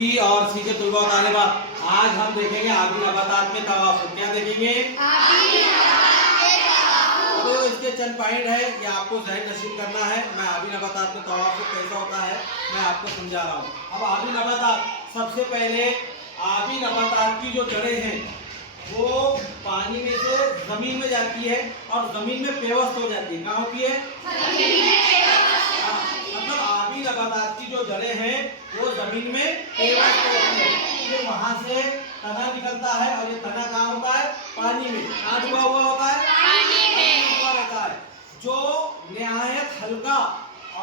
और सी के तुलबा उतारने बाद आज हम देखेंगे आबी नबातात में तवाफुक। क्या देखेंगे? तो इसके चंद पॉइंट है, ये आपको ज़हन नशीब करना है। मैं आबी नबातात में तवाफुक कैसा होता है मैं आपको समझा रहा हूँ। अब आबी नबातात, सबसे पहले आबी नबातात की जो जड़ें हैं वो पानी में से जमीन में जाती है और जमीन में पेवस्त हो जाती है। कहाँ होती है? मतलब आबी नबातात की जो जड़ें हैं वो जमीन में पेवस्त होती है, फिर वहां से तना निकलता है और ये तना कहाँ होता है? पानी में। कहाँ डूबा हुआ होता है? पानी में डूबा रहता है, जो निहायत हल्का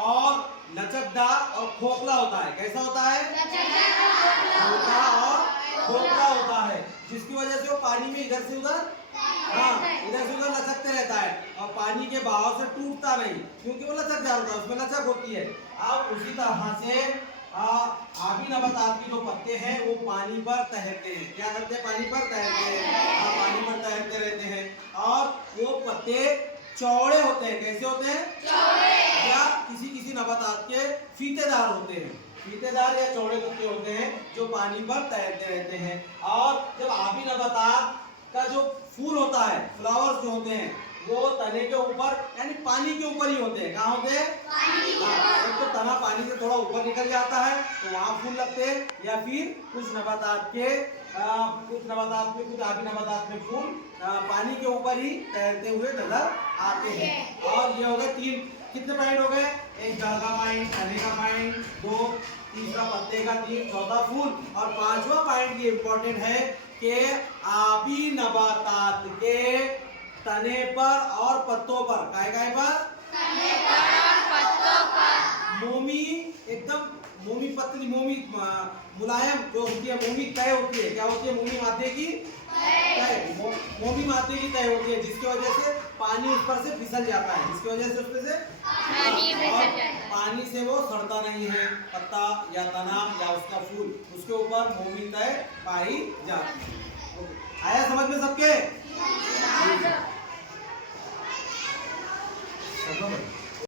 और लचकदार और खोखला होता है। कैसा होता है? हल्का और खोखला होता है, जिसकी वजह से वो पानी में इधर से उधर इधर से उधर लचकते रहता है और पानी के बहाव से टूटता नहीं, क्योंकि वो लचकदार होता है, उसमें लचक होती है। अब उसी तरह से आबी नबातात के जो पत्ते हैं वो पानी पर तैरते हैं। क्या करते हैं? पानी पर तैरते हैं। पानी पर तैरते रहते हैं और वो पत्ते चौड़े होते हैं। कैसे होते हैं? चौड़े। या किसी नबातात के फीतेदार होते हैं, फीतेदार या चौड़े पत्ते होते हैं जो पानी पर तैरते रहते हैं। और जब आबी नबातात का जो फूल होता है, फ्लावर्स जो होते हैं, वो तने के ऊपर यानी पानी के ऊपर ही होते हैं। कहाँ होते हैं? एक तो तना पानी से थोड़ा ऊपर निकल जाता है तो वहाँ फूल लगते हैं, या फिर कुछ नबातात में कुछ आबी नबातात में फूल पानी के ऊपर ही तैरते हुए नजर आते हैं। और ये हो गए तीन, कितने पॉइंट हो गए? एक जड़ का पॉइंट, तने का पॉइंट, दो तीसरा पत्ते का, तीन चौथा फूल, और पांचवा पॉइंट ये इंपॉर्टेंट है कि आबी नबातात के तने पर और पत्तों पर, काय पर? तने पर और पत्तों पर मोमी, एकदम मोमी पतली, मोमी मुलायम जो होती है, मोमी तय होती है। क्या होती है? मोमी मादे की तय, मोमी मादे की तय होती है, जिसकी वजह से पानी उस पर से फिसल जाता है, जिसकी वजह से उसमें से पानी से वो सड़ता नहीं है पत्ता या तना या उसका फूल, उसके ऊपर मोमी तय पाई जाती है। आया समझ में सबके?